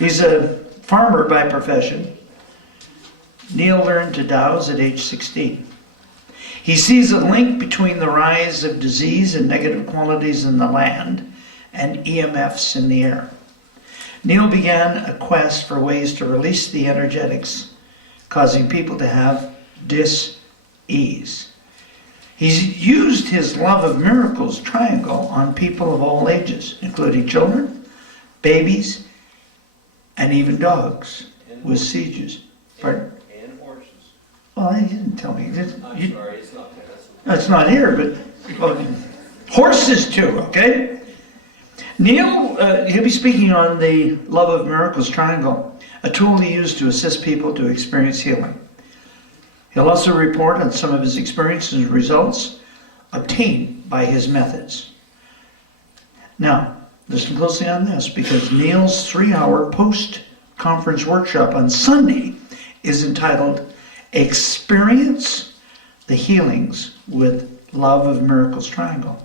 He's a farmer by profession. Neil learned to dowse at age 16. He sees a link between the rise of disease and negative qualities in the land and EMFs in the air. Neil began a quest for ways to release the energetics causing people to have dis-ease. He's used his love of miracles triangle on people of all ages, including children, babies, and even dogs with seizures. Pardon? And horses. Well, he didn't tell me. I'm sorry, it's not there. It's not here, but well, horses too, okay? Neil, he'll be speaking on the Love of Miracles Triangle, a tool he used to assist people to experience healing. He'll also report on some of his experiences and results obtained by his methods. Now, listen closely on this, because Neil's 3-hour post-conference workshop on Sunday is entitled Experience the Healings with Love of Miracles Triangle.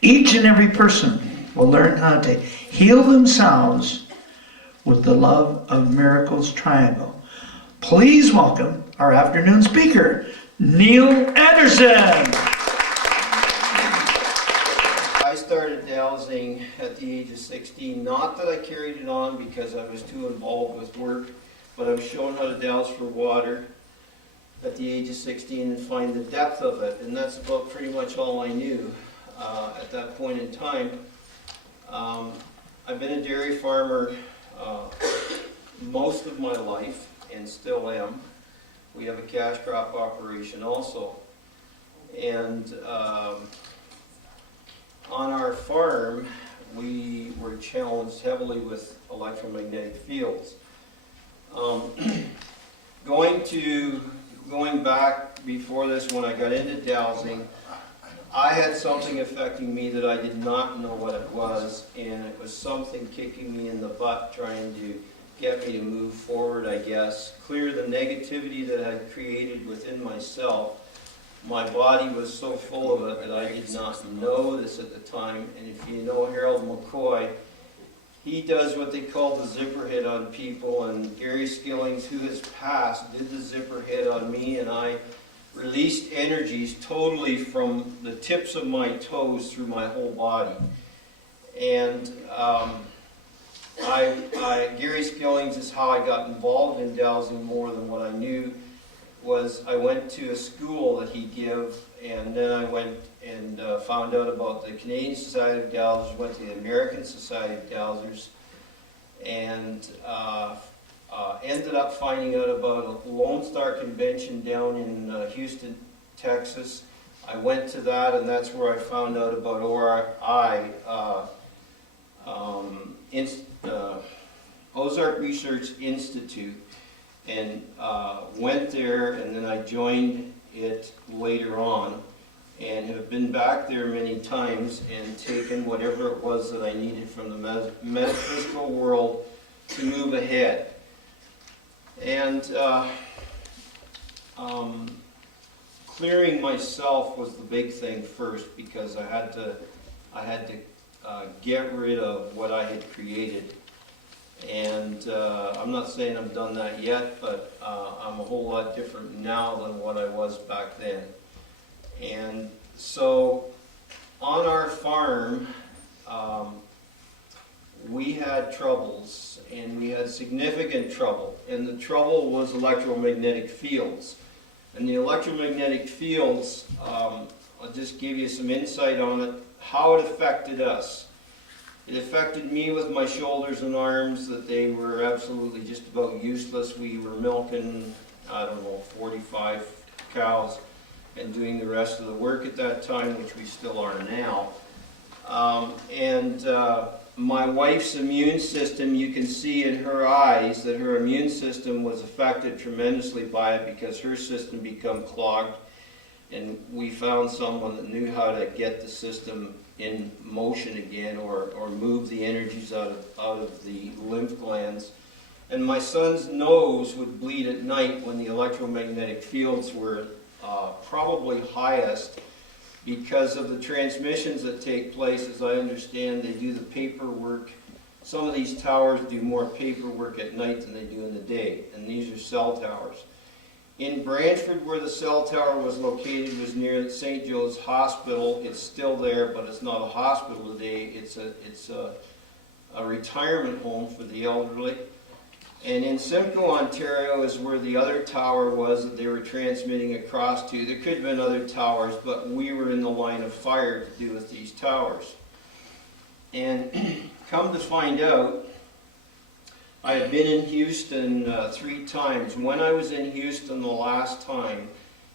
Each and every person will learn how to heal themselves with the Love of Miracles Triangle. Please welcome our afternoon speaker, Neil Anderson. I started dowsing at the age of 16. Not that I carried it on because I was too involved with work, but I was shown how to douse for water at the age of 16 and find the depth of it. And that's about pretty much all I knew at that point in time. I've been a dairy farmer most of my life and still am. We have a cash crop operation also. And on our farm, we were challenged heavily with electromagnetic fields. Going back before this, when I got into dowsing, I had something affecting me that I did not know what it was, and it was something kicking me in the butt, trying to get me to move forward, I guess, clear the negativity that I'd created within myself. My body was so full of it that I did not know this at the time. And if you know Harold McCoy, he does what they call the zipper hit on people, and Gary Skillings, who has passed, did the zipper hit on me, and I released energies totally from the tips of my toes through my whole body. And Gary Skillings is how I got involved in dowsing more than what I knew. Was I went to a school that he gave, and then I went and found out about the Canadian Society of Dowsers, went to the American Society of Dowsers, and ended up finding out about a Lone Star convention down in Houston, Texas. I went to that, and that's where I found out about Ozark Research Institute, and went there, and then I joined it later on, and have been back there many times and taken whatever it was that I needed from the metaphysical world to move ahead. And clearing myself was the big thing first, because I had to get rid of what I had created. And I'm not saying I've done that yet, but I'm a whole lot different now than what I was back then. And so on our farm, we had troubles, and we had significant trouble. And the trouble was electromagnetic fields. And the electromagnetic fields, I'll just give you some insight on it, how it affected us. It affected me with my shoulders and arms, that they were absolutely just about useless. We were milking, 45 cows and doing the rest of the work at that time, which we still are now. My wife's immune system, you can see in her eyes that her immune system was affected tremendously by it, because her system became clogged. And we found someone that knew how to get the system in motion again, or move the energies out of the lymph glands. And my son's nose would bleed at night when the electromagnetic fields were probably highest, because of the transmissions that take place. As I understand, they do the paperwork some of these towers do more paperwork at night than they do in the day, and these are cell towers. In Brantford, where the cell tower was located, was near St. Joe's Hospital. It's still there, but it's not a hospital today. It's a retirement home for the elderly. And in Simcoe, Ontario is where the other tower was that they were transmitting across to. There could have been other towers, but we were in the line of fire to do with these towers. And come to find out, I have been in Houston 3 times. When I was in Houston the last time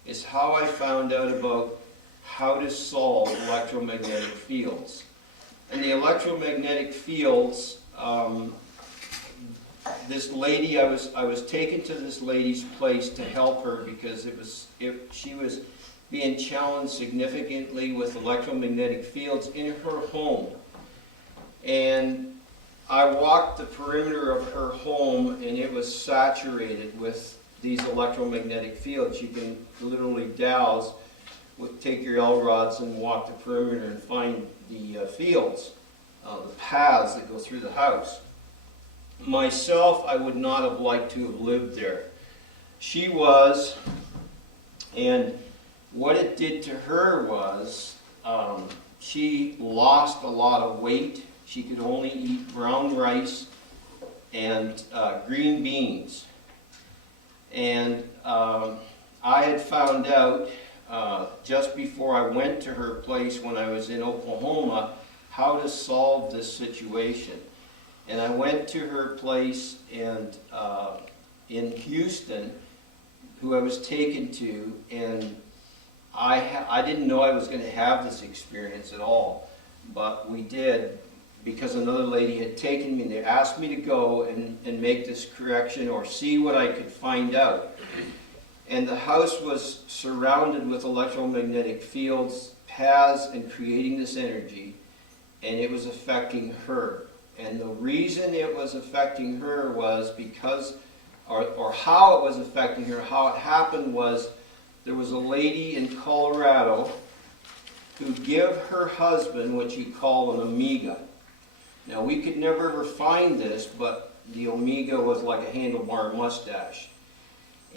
is how I found out about how to solve electromagnetic fields. And the electromagnetic fields, this lady, I was taken to this lady's place to help her because she was being challenged significantly with electromagnetic fields in her home. And I walked the perimeter of her home and it was saturated with these electromagnetic fields. You can literally douse, take your L rods and walk the perimeter and find the fields, the paths that go through the house. Myself, I would not have liked to have lived there. She was, and what it did to her was she lost a lot of weight. She could only eat brown rice and green beans. And I had found out just before I went to her place when I was in Oklahoma how to solve this situation. And I went to her place and in Houston, who I was taken to, and I didn't know I was going to have this experience at all, but we did. Because another lady had taken me and they asked me to go and make this correction or see what I could find out. And the house was surrounded with electromagnetic fields, paths, and creating this energy, and it was affecting her. And the reason it was affecting her was because, or how it was affecting her, how it happened was, there was a lady in Colorado who gave her husband what you call an Omega. Now, we could never ever find this, but the Omega was like a handlebar mustache.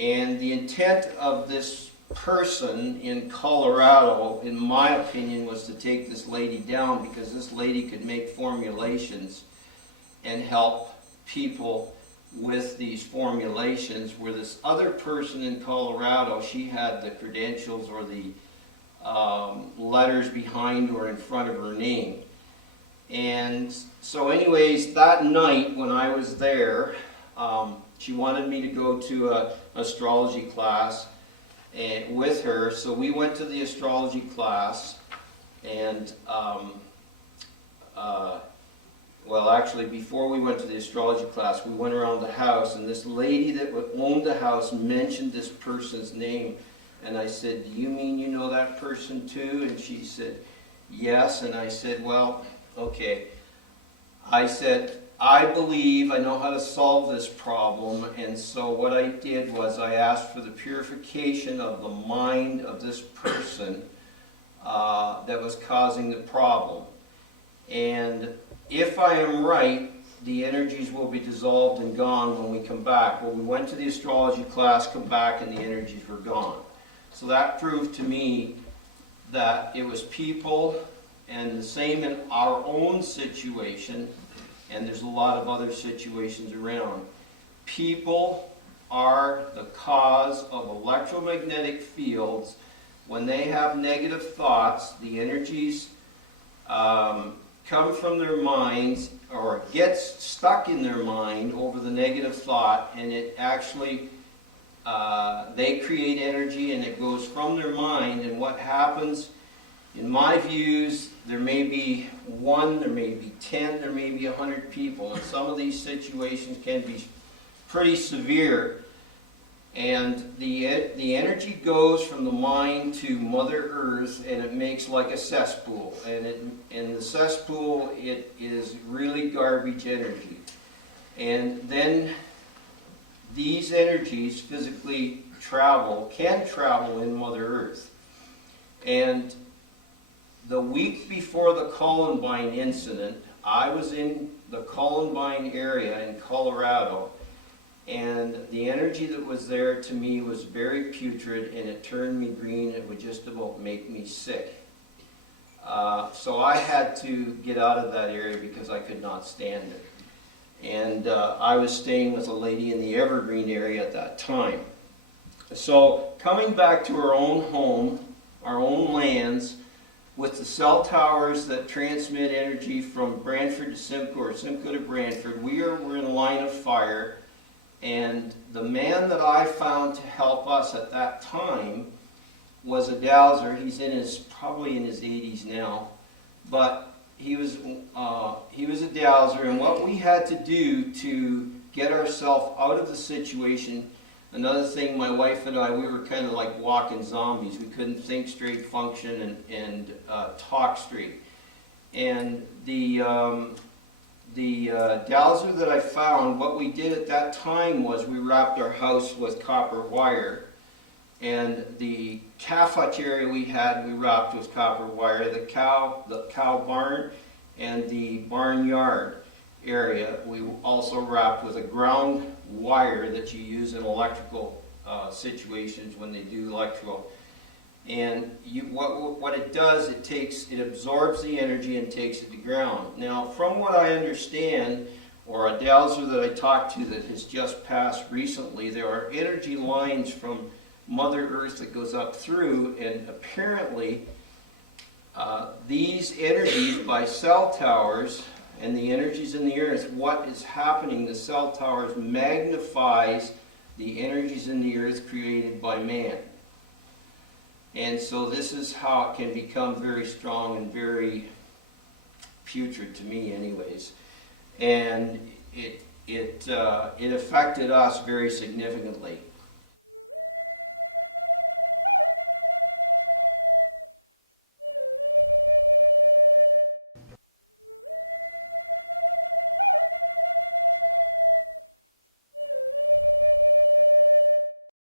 And the intent of this person in Colorado, in my opinion, was to take this lady down because this lady could make formulations and help people with these formulations, where this other person in Colorado, she had the credentials or the letters behind or in front of her name. And so anyways, that night when I was there, she wanted me to go to an astrology class with her. So we went to the astrology class, and well, actually, before we went to the astrology class, we went around the house, and this lady that owned the house mentioned this person's name. And I said, "Do you mean you know that person too?" And she said, "Yes." And I said, "Well, okay." I said, "I believe I know how to solve this problem." And so what I did was I asked for the purification of the mind of this person that was causing the problem. And if I am right, the energies will be dissolved and gone when we come back. Well, we went to the astrology class, come back, and the energies were gone. So that proved to me that it was people, and the same in our own situation, and there's a lot of other situations around. People are the cause of electromagnetic fields. When they have negative thoughts, the energies come from their minds or gets stuck in their mind over the negative thought, and it actually, they create energy and it goes from their mind. And what happens, in my views, there may be 1, there may be 10, there may be 100 people, and some of these situations can be pretty severe. And the energy goes from the mind to Mother Earth, and it makes like a cesspool. And in the cesspool, it is really garbage energy. And then these energies physically can travel in Mother Earth. And the week before the Columbine incident, I was in the Columbine area in Colorado, and the energy that was there to me was very putrid, and it turned me green. It would just about make me sick. So I had to get out of that area because I could not stand it. And I was staying with a lady in the Evergreen area at that time. So coming back to our own home, our own lands, with the cell towers that transmit energy from Brantford to Simcoe or Simcoe to Brantford, we're in a line of fire. And the man that I found to help us at that time was a dowser. He's probably in his 80s now, but he was a dowser. And what we had to do to get ourselves out of the situation, another thing, my wife and I, we were kind of like walking zombies. We couldn't think straight, function, and talk straight. And the dowser that I found, what we did at that time was we wrapped our house with copper wire, and the calf hutch area we had, we wrapped with copper wire. The cow barn and the barnyard area, we also wrapped with a ground wire that you use in electrical situations when they do electrical. And what it does, it absorbs the energy and takes it to ground. Now, from what I understand, or a dowser that I talked to that has just passed recently, there are energy lines from Mother Earth that goes up through, and apparently these energies by cell towers and the energies in the earth, what is happening, the cell towers magnifies the energies in the earth created by man. And so this is how it can become very strong and very putrid to me anyways. And it affected us very significantly.